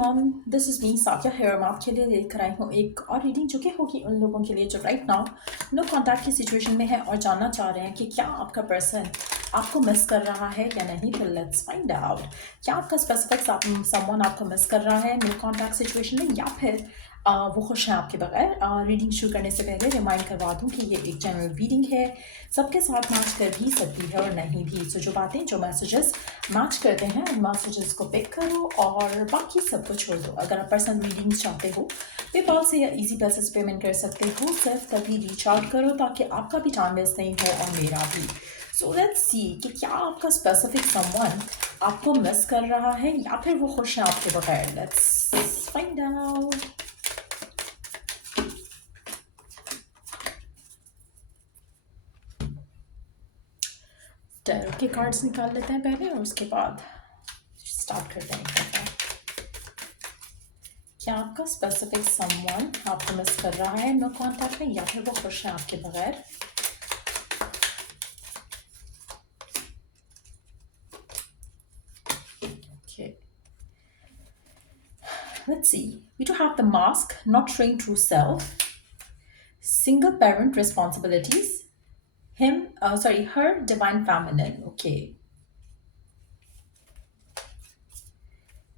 Everyone, this is me Sakiya here. मैं आपके लिए लेकर आई हूँ एक और रीडिंग जो कि होगी उन लोगों के लिए जो राइट नाउ नो कॉन्टैक्ट की सिचुएशन में है और जानना चाह रहे हैं कि क्या आपका पर्सन आपको मिस कर रहा है या नहीं। तो लेट्स फाइंड आउट। क्या आपका स्पेसिफिक समवन आपको मिस कर रहा है नो कॉन्टैक्ट सिचुएशन में, या फिर वो खुश हैं आपके बगैर। रीडिंग शुरू करने से पहले रिमाइंड करवा दूं कि ये एक जनरल रीडिंग है, सबके साथ मैच कर भी सकती है और नहीं भी। सो जो बातें जो मैसेजेस मैच करते हैं उन मैसेजेस को पिक करो और बाकी सबको छोड़ दो। अगर आप पर्सनल रीडिंग्स चाहते हो पेपाल से या इजी पैसे पेमेंट कर सकते हो, सिर्फ तभी रीच आउट करो ताकि आपका भी टाइम वेस्ट नहीं हो और मेरा भी। सो लेट्स सी कि क्या आपका स्पेसिफिक समवन आपको मिस कर रहा है या फिर वो खुश है आपके बगैर। Let's find out. टैरो के कार्ड्स निकाल लेते हैं पहले और उसके बाद स्टार्ट करते हैं। क्या आपका स्पेसिफिक समवन आपको मिस कर रहा है नो कॉन्टैक्ट में, या फिर वो खुश है आपके बगैर। Okay. Let's see. We do have the mask, not showing true self, single parent responsibilities, her divine feminine. Okay.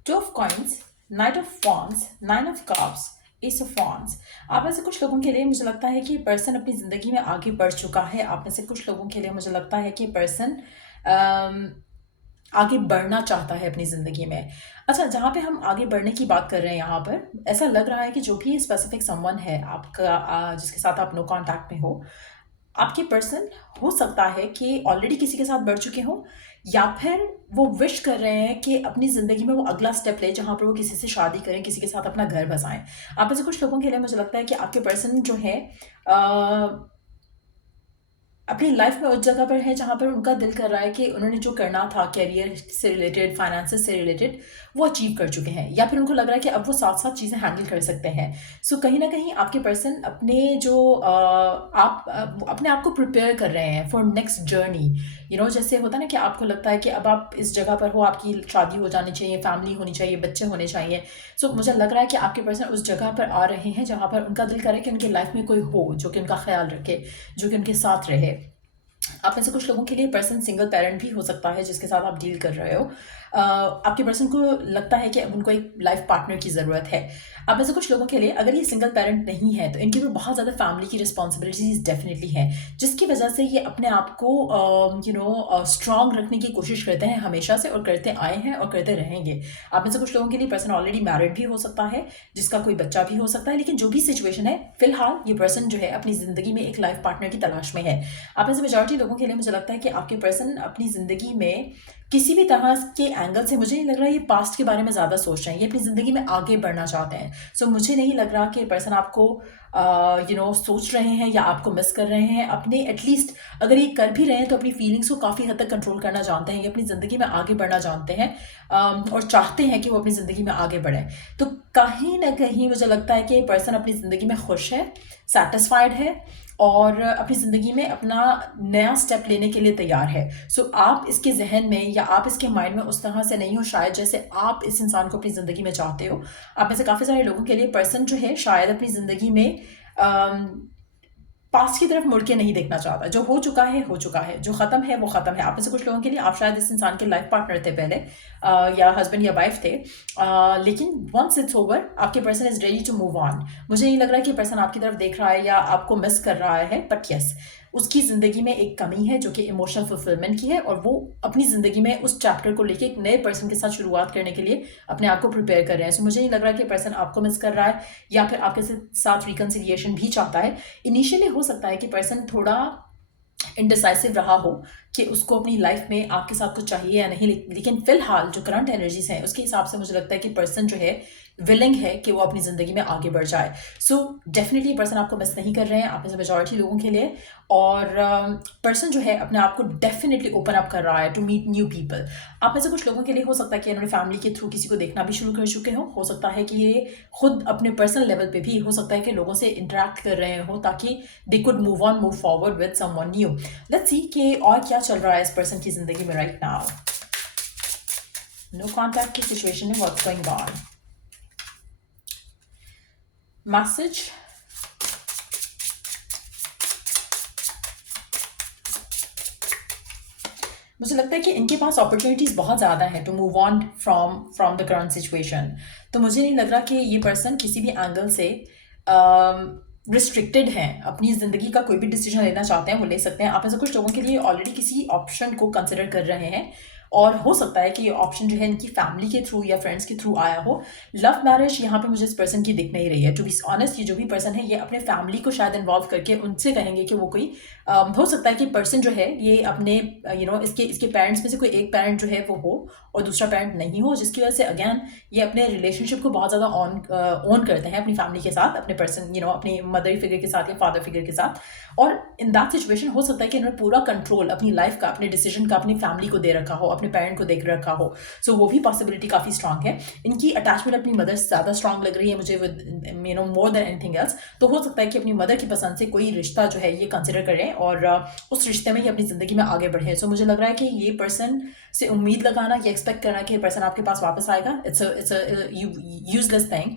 Two of coins, Knight of wands, Nine of cups, Ace of wands. आप में से कुछ लोगों के लिए मुझे लगता है कि पर्सन अपनी ज़िंदगी में आगे बढ़ चुका है। आप में से कुछ लोगों के लिए मुझे लगता है कि पर्सन आगे बढ़ना चाहता है अपनी ज़िंदगी में। अच्छा, जहाँ पे हम आगे बढ़ने की बात कर रहे हैं यहाँ पर ऐसा लग रहा है कि जो भी स्पेसिफिक समवन है आपका जिसके साथ आप नो कॉन्टैक्ट में हो, आपके पर्सन हो सकता है कि ऑलरेडी किसी के साथ बढ़ चुके हो, या फिर वो विश कर रहे हैं कि अपनी ज़िंदगी में वो अगला स्टेप ले जहाँ पर वो किसी से शादी करें, किसी के साथ अपना घर बसाएं। आप में से कुछ लोगों के लिए मुझे लगता है कि आपके पर्सन जो है अपनी लाइफ में उस जगह पर है जहाँ पर उनका दिल कर रहा है कि उन्होंने जो करना था कैरियर से रिलेटेड, फाइनेंसेस से रिलेटेड, वो अचीव कर चुके हैं, या फिर उनको लग रहा है कि अब वो साथ साथ चीज़ें हैंडल कर सकते हैं। सो कहीं ना कहीं आपके पर्सन अपने जो अपने आप को प्रिपेयर कर रहे हैं फॉर नेक्स्ट जर्नी। जैसे होता है ना कि आपको लगता है कि अब आप इस जगह पर हो, आपकी शादी हो जानी चाहिए, फैमिली होनी चाहिए, बच्चे होने चाहिए। सो मुझे लग रहा है कि आपके पर्सन उस जगह पर आ रहे हैं जहाँ पर उनका दिल करे कि उनकी लाइफ में कोई हो जो कि उनका ख्याल रखे, जो कि उनके साथ रहे। आप में से कुछ लोगों के लिए पर्सन सिंगल पेरेंट भी हो सकता है जिसके साथ आप डील कर रहे हो। आपके पर्सन को लगता है कि अब उनको एक लाइफ पार्टनर की ज़रूरत है। आप में से कुछ लोगों के लिए अगर ये सिंगल पेरेंट नहीं है तो इनके ऊपर बहुत ज़्यादा फैमिली की रिस्पॉन्सिबिलिटीज़ डेफिनेटली हैं, जिसकी वजह से ये अपने आप को स्ट्रांग रखने की कोशिश करते हैं हमेशा से, और करते आए हैं और करते रहेंगे। आप में से कुछ लोगों के लिए पर्सन ऑलरेडी मैरिड भी हो सकता है, जिसका कोई बच्चा भी हो सकता है, लेकिन जो भी सिचुएशन है फिलहाल ये पर्सन जो है अपनी ज़िंदगी में एक लाइफ पार्टनर की तलाश में है। आप में से मेजॉरिटी लोगों के लिए मुझे लगता है कि आपके पर्सन अपनी ज़िंदगी में किसी भी तरह के एंगल से, मुझे नहीं लग रहा है ये पास्ट के बारे में ज़्यादा सोच रहे हैं, ये अपनी ज़िंदगी में आगे बढ़ना चाहते हैं। सो मुझे नहीं लग रहा कि पर्सन आपको सोच रहे हैं या आपको मिस कर रहे हैं। अपने एटलीस्ट अगर ये कर भी रहे हैं तो अपनी फीलिंग्स को काफ़ी हद तक कंट्रोल करना जानते हैं, ये अपनी ज़िंदगी में आगे बढ़ना जानते हैं और चाहते हैं कि वो अपनी ज़िंदगी में आगे बढ़ें। तो कहीं ना कहीं मुझे लगता है कि पर्सन अपनी ज़िंदगी में खुश है, सेटिस्फाइड है और अपनी ज़िंदगी में अपना नया स्टेप लेने के लिए तैयार है। सो आप इसके जहन में या आप इसके माइंड में उस तरह से नहीं हो शायद जैसे आप इस इंसान को अपनी ज़िंदगी में चाहते हो। आप में से काफ़ी सारे लोगों के लिए पर्सन जो है शायद अपनी ज़िंदगी में पास्ट की तरफ मुड़ के नहीं देखना चाहता। जो हो चुका है हो चुका है, जो ख़त्म है वो ख़त्म है। आप में से कुछ लोगों के लिए आप शायद इस इंसान के लाइफ पार्टनर थे पहले, या हस्बैंड या वाइफ थे, लेकिन वंस इट्स ओवर आपके person is ready to move on. मुझे नहीं लग रहा है कि पर्सन आपकी तरफ देख रहा है या आपको मिस कर रहा है, बट यस उसकी ज़िंदगी में एक कमी है जो कि इमोशनल फुलफिलमेंट की है, और वो अपनी ज़िंदगी में उस चैप्टर को लेके एक नए पर्सन के साथ शुरुआत करने के लिए अपने आप को प्रिपेयर कर रहे हैं। सो मुझे नहीं लग रहा कि पर्सन आपको मिस कर रहा है या फिर आपके साथ रिकन्सिलिएशन भी चाहता है। इनिशियली हो सकता है कि पर्सन थोड़ा इनडिसाइसिव रहा हो कि उसको अपनी लाइफ में आपके साथ कुछ चाहिए या नहीं, लेकिन फिलहाल जो करंट एनर्जीज हैं उसके हिसाब से मुझे लगता है कि पर्सन जो है विलिंग है कि वो अपनी ज़िंदगी में आगे बढ़ जाए। सो डेफिनेटली पर्सन आपको मिस नहीं कर रहे हैं, आप में से मेजॉरिटी लोगों के लिए। और पर्सन जो है अपने आप को डेफिनेटली ओपन अप कर रहा है टू मीट न्यू पीपल। आप में से कुछ लोगों के लिए हो सकता है कि उन्होंने फैमिली के थ्रू किसी को देखना भी शुरू कर चुके हो सकता है कि ये खुद अपने पर्सनल लेवल पे भी हो सकता है कि लोगों से इंटरेक्ट कर रहे हो ताकि they could move forward with someone new. Let's see कि और क्या चल रहा है इस पर्सन की ज़िंदगी में राइट नाउ। नो कॉन्टैक्ट की सिचुएशन है, व्हाट्स गोइंग ऑन। मैसेज। मुझे लगता है कि इनके पास अपॉर्चुनिटीज़ बहुत ज़्यादा हैं to move on from the current situation. तो मुझे नहीं लग रहा कि ये पर्सन किसी भी एंगल से रिस्ट्रिक्टेड हैं, अपनी ज़िंदगी का कोई भी डिसीजन लेना चाहते हैं वो ले सकते हैं। आप में से कुछ लोगों के लिए ऑलरेडी किसी ऑप्शन को कंसिडर कर रहे हैं और हो सकता है कि ये ऑप्शन जो है इनकी फैमिली के थ्रू या फ्रेंड्स के थ्रू आया हो। लव मैरिज यहाँ पे मुझे इस पर्सन की दिख नहीं रही है। टू बी ऑनेस्ट, ये जो भी पर्सन है ये अपने फैमिली को शायद इन्वॉल्व करके उनसे कहेंगे कि वो कोई हो सकता है कि पर्सन जो है ये अपने इसके पेरेंट्स में से कोई एक पेरेंट जो है वो हो और दूसरा पेरेंट नहीं हो, जिसकी वजह से अगेन ये अपने रिलेशनशिप को बहुत ज़्यादा ऑन करते हैं अपनी फैमिली के साथ, अपने पर्सन अपनी मदर फिगर के साथ या फादर फिगर के साथ। और इन दैट सिचुएशन हो सकता है कि इन्होंने पूरा कंट्रोल अपनी लाइफ का, अपने डिसीजन का अपनी फैमिली को दे रखा हो, अपने पेरेंट को दे रखा हो। सो वो भी पॉसिबिलिटी काफ़ी स्ट्रांग है। इनकी अटैचमेंट अपनी मदर से ज़्यादा स्ट्रांग लग रही है मुझे, with more than anything else. तो हो सकता है कि अपनी मदर की पसंद से कोई रिश्ता जो है ये कंसिडर करें और उस रिश्ते में ही अपनी ज़िंदगी में आगे बढ़े। सो मुझे लग रहा है कि ये पर्सन से उम्मीद लगाना या एक्सपेक्ट करना कि ये पर्सन आपके पास वापस आएगा, it's a useless thing,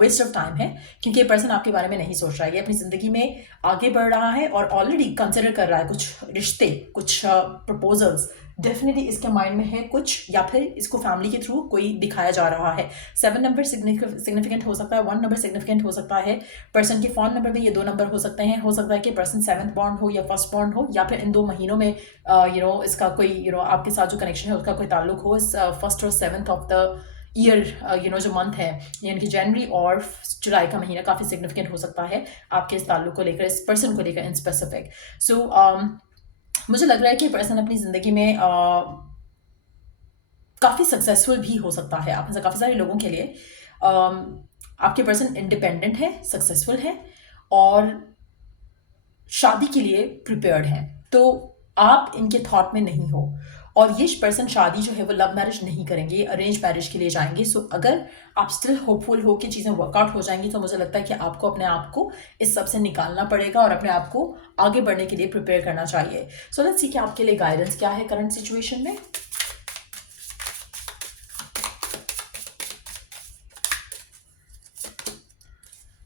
waste of time है, क्योंकि ये पर्सन आपके बारे में नहीं सोच रहा है। ये अपनी ज़िंदगी में आगे बढ़ रहा है और ऑलरेडी कंसिडर कर रहा है कुछ रिश्ते, कुछ प्रपोजल्स डेफिनेटली इसके माइंड में है कुछ, या फिर इसको फैमिली के थ्रू कोई दिखाया जा रहा है। 7 नंबर सिग्निफिकेंट हो सकता है, 1 नंबर सिग्निफिकेंट हो सकता है। पर्सन के फोन नंबर में ये 2 नंबर हो सकते हैं। हो सकता है कि पर्सन 7th बॉन्ड हो या 1st बॉन्ड हो, या फिर इन 2 महीनों में इसका कोई आपके साथ जो कनेक्शन है उसका कोई ताल्लुक हो इस 1st और 7th ऑफ द ईयर, जो मंथ है, यानी कि जनवरी और जुलाई का महीना काफ़ी सिग्निफिकेंट हो सकता है आपके इस ताल्लुक को लेकर, इस पर्सन को लेकर इन स्पेसिफिक। सो मुझे लग रहा है कि पर्सन अपनी ज़िंदगी में काफ़ी सक्सेसफुल भी हो सकता है। आप में से काफ़ी सारे लोगों के लिए आपके पर्सन इंडिपेंडेंट है, सक्सेसफुल है और शादी के लिए प्रिपेयर्ड हैं। तो आप इनके थॉट में नहीं हो और ये पर्सन शादी जो है वो लव मैरिज नहीं करेंगे, ये अरेंज मैरिज के लिए जाएंगे। सो अगर आप स्टिल होपफुल हो कि चीज़ें वर्कआउट हो जाएंगी तो मुझे लगता है कि आपको अपने आप को इस सब से निकालना पड़ेगा और अपने आप को आगे बढ़ने के लिए प्रिपेयर करना चाहिए। सो लेट्स सी कि आपके लिए गाइडेंस क्या है करंट सिचुएशन में।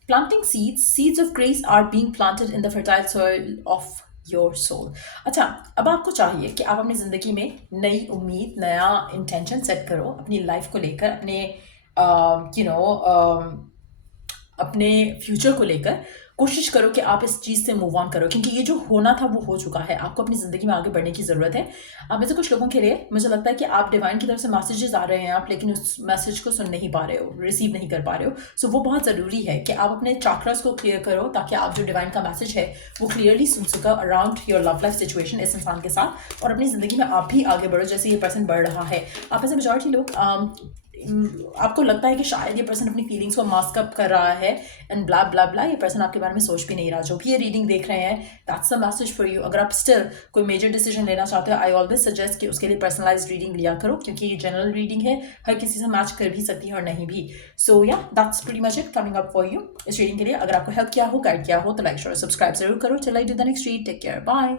Planting seeds of grace are being planted in the fertile soil of your soul. अच्छा, अब आपको चाहिए कि आप अपनी ज़िंदगी में नई उम्मीद, नया इंटेंशन सेट करो अपनी लाइफ को लेकर, अपने अपने फ्यूचर को लेकर। कोशिश करो कि आप इस चीज़ से मूव ऑन करो, क्योंकि ये जो होना था वो हो चुका है। आपको अपनी ज़िंदगी में आगे बढ़ने की ज़रूरत है। अब में से कुछ लोगों के लिए मुझे लगता है कि आप डिवाइन की तरफ से मैसेजेस आ रहे हैं आप, लेकिन उस मैसेज को सुन नहीं पा रहे हो, रिसीव नहीं कर पा रहे हो। सो वो बहुत ज़रूरी है कि आप अपने चाक्रास को क्लियर करो, ताकि आप जो डिवाइन का मैसेज है वो क्लियरली सुन सको around your love life situation इस इंसान के साथ, और अपनी ज़िंदगी में आप भी आगे बढ़ो जैसे ये पर्सन बढ़ रहा है। आप में से मेजॉरिटी लोग आपको लगता है कि शायद ये पर्सन अपनी फीलिंग्स को मास्क अप कर रहा है एंड ब्ला ब्ला ब्ला, ये पर्सन आपके बारे में सोच भी नहीं रहा। जो भी ये रीडिंग देख रहे हैं, that's a message for you. अगर आप स्टिल कोई मेजर डिसीजन लेना चाहते हो, आई ऑलवेज सजेस्ट कि उसके लिए पर्सनलाइज्ड रीडिंग लिया करो, क्योंकि ये जनरल रीडिंग है, हर किसी से मैच कर भी सकती है और नहीं भी। सो या that's pretty much it coming up for you इस रीडिंग के लिए। अगर आपको हेल्प किया हो, गाइड किया हो तो लाइक शेयर सब्सक्राइब जरूर करो। Till I do the next read, take care, bye.